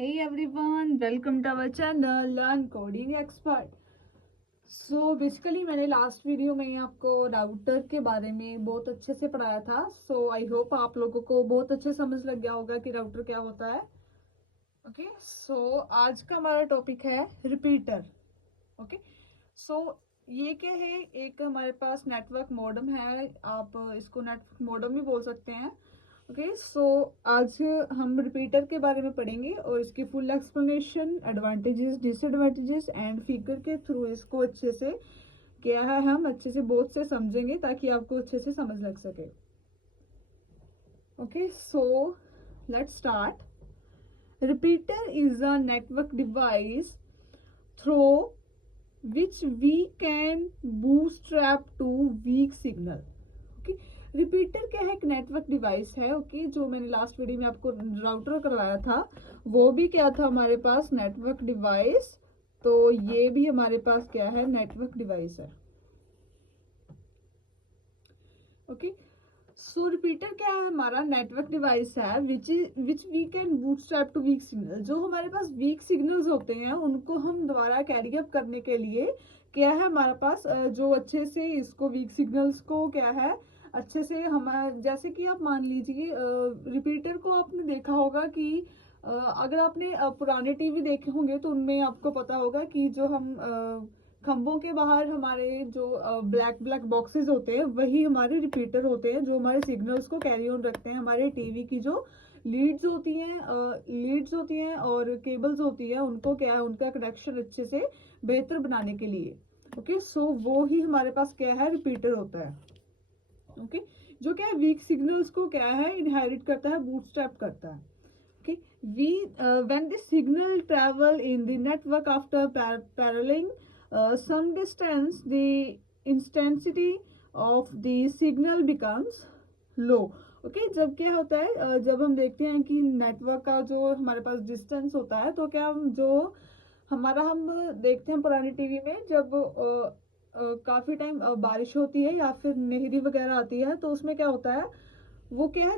Hey everyone, welcome to our channel Learn Coding Expert. So basically मैंने last video में आपको router के बारे में बहुत अच्छे से पढ़ाया था. So I hope आप लोगों को बहुत अच्छे समझ लग गया होगा कि राउटर क्या होता है. ओके सो आज का हमारा टॉपिक है रिपीटर. ओके सो ये क्या है, एक हमारे पास नेटवर्क मॉडेम है, आप इसको नेटवर्क मॉडेम भी बोल सकते हैं. ओके सो आज हम रिपीटर के बारे में पढ़ेंगे और इसकी full explanation, advantages, disadvantages and figure के थ्रू इसको अच्छे से क्या है हम अच्छे से बहुत से समझेंगे ताकि आपको अच्छे से समझ लग सके. Okay so let's start. Repeater is a network device through which we can bootstrap to weak signal. Okay? Repeater क्या है, एक नेटवर्क डिवाइस है. ओके जो मैंने लास्ट वीडियो में आपको राउटर करवाया था वो भी क्या था हमारे पास, नेटवर्क डिवाइस. तो ये भी हमारे पास क्या है, नेटवर्क डिवाइस है. ओके सो रिपीटर क्या है, हमारा नेटवर्क डिवाइस है which we can bootstrap to weak signal. जो हमारे पास वीक सिग्नल्स होते हैं उनको हम दोबारा कैरी अप करने के लिए क्या है हमारे पास जो अच्छे से इसको वीक सिग्नल्स को क्या है अच्छे से हम, जैसे कि आप मान लीजिए रिपीटर को आपने देखा होगा कि अगर आपने पुराने टीवी देखे होंगे तो उनमें आपको पता होगा कि जो हम खंभों के बाहर हमारे जो ब्लैक ब्लैक बॉक्सेस होते हैं वही हमारे रिपीटर होते हैं जो हमारे सिग्नल्स को कैरी ऑन रखते हैं. हमारे टीवी की जो लीड्स होती हैं और केबल्स होती है उनको क्या है उनका कनेक्शन अच्छे से बेहतर बनाने के लिए. ओके सो वो ही हमारे पास क्या है, रिपीटर होता है. ओके जो क्या है वीक सिग्नल्स को क्या है इनहेरिट करता है, बूटस्ट्रैप करता है. Okay, when the signal travel in the network after paralleling some distance, the intensity of the signal becomes low. Okay जब क्या होता है जब हम देखते हैं कि नेटवर्क का जो हमारे पास डिस्टेंस होता है तो क्या हम जो हमारा हम देखते हैं पुरानी टीवी में जब काफ़ी टाइम बारिश होती है या फिर नहरी वगैरह आती है तो उसमें क्या होता है वो क्या है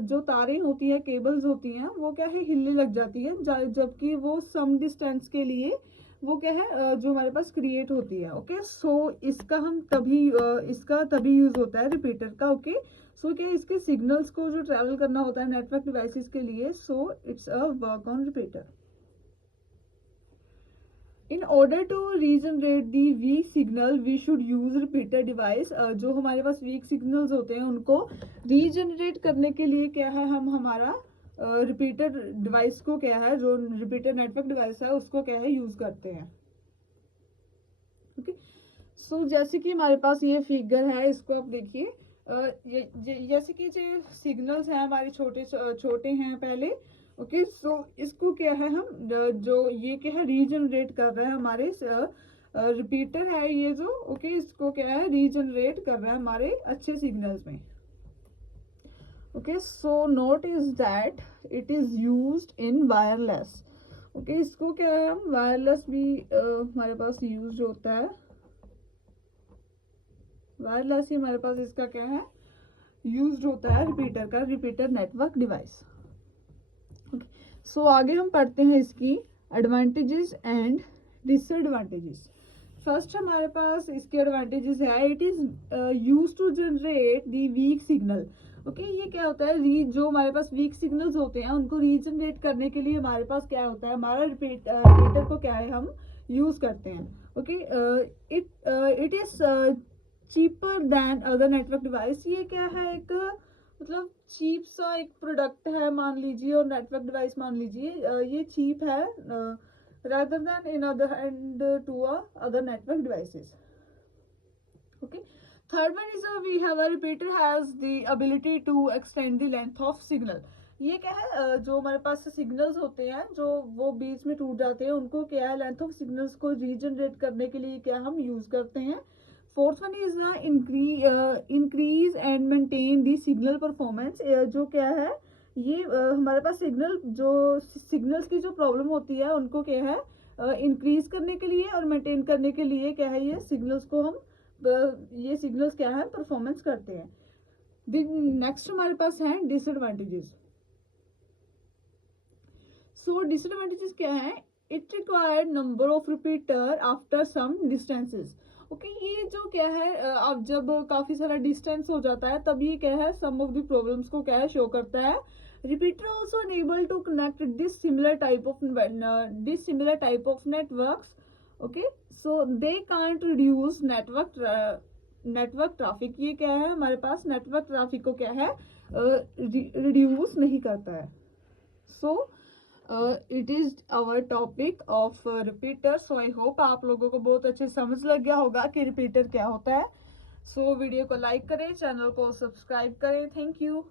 जो तारें होती है, केबल्स होती हैं वो क्या है हिलने लग जाती है जबकि वो सम डिस्टेंस के लिए वो क्या है जो हमारे पास क्रिएट होती है. ओके सो इसका तभी यूज होता है रिपीटर का. ओके सो क्या इसके सिग्नल्स को जो ट्रैवल करना होता है नेटवर्क डिवाइसेस के लिए, so it's a work on repeater. In order to regenerate the weak signal we should use repeater device. जो हमारे पास वीक सिग्नल्स होते हैं उनको रीजनरेट करने के लिए क्या है हम हमारा रिपीटर डिवाइस को क्या है जो रिपीटर नेटवर्क डिवाइस है उसको क्या है यूज करते हैं. ओके सो जैसे कि हमारे पास ये फिगर है इसको आप देखिए. जैसे कि जो सिग्नल्स हैं हमारे छोटे छोटे हैं पहले. ओके सो इसको क्या है हम जो ये क्या है रीजनरेट कर रहा है हमारे रिपीटर है ये जो. ओके इसको क्या है रीजनरेट कर रहा है हमारे अच्छे सिग्नल्स में. Okay so note is that it is used in wireless. Okay इसको क्या है हम वायरलेस भी हमारे पास यूज होता है. वायरलेस ही हमारे पास इसका क्या है यूज होता है रिपीटर का, रिपीटर नेटवर्क डिवाइस. सो आगे हम पढ़ते हैं इसकी एडवांटेजेस एंड डिसएडवांटेजेस. फर्स्ट हमारे पास इसके एडवांटेजेस है, it is use to generate the weak signal. Okay ये क्या होता है जो हमारे पास वीक सिग्नल्स होते हैं उनको रीजनरेट करने के लिए हमारे पास क्या होता है हमारा रिपीटर को क्या है हम यूज करते हैं. Okay it is cheaper than other network device. ये क्या है एक मतलब चीप सा एक प्रोडक्ट है मान लीजिए और नेटवर्क डिवाइस मान लीजिए ये चीप है rather than in other hand to other network devices. Okay third one is we have a repeater has the ability to extend the length of signal. ये क्या है जो हमारे पास सिग्नल्स होते हैं जो वो बीच में टूट जाते हैं उनको क्या है लेंथ ऑफ सिग्नल्स को रीजनरेट करने के लिए क्या हम यूज करते हैं. Fourth one is increase and maintain the signal performance. जो क्या है ये हमारे पास सिग्नल्स की जो प्रॉब्लम होती है उनको क्या है इंक्रीज करने के लिए और मेंटेन करने के लिए क्या है ये सिग्नल्स को हम ये सिग्नल्स क्या है परफॉर्मेंस करते हैं. नेक्स्ट हमारे पास है डिसएडवांटेजेस. सो डिसएडवांटेजेस क्या है, it required number of repeater after some distances. Okay, ये जो क्या है अब जब काफी सारा डिस्टेंस हो जाता है तब ये क्या है सम ऑफ द प्रॉब्लम्स को क्या है शो करता है। Repeater also enable to connect dissimilar type of networks. Okay, so they can't reduce network traffic. ये क्या है हमारे पास नेटवर्क ट्रैफिक को क्या है रिड्यूस नहीं करता है। So it is our topic of repeater. So I hope आप लोगों को बहुत अच्छे समझ लग गया होगा कि रिपीटर क्या होता है। सो वीडियो को लाइक करें, चैनल को सब्सक्राइब करें। Thank you.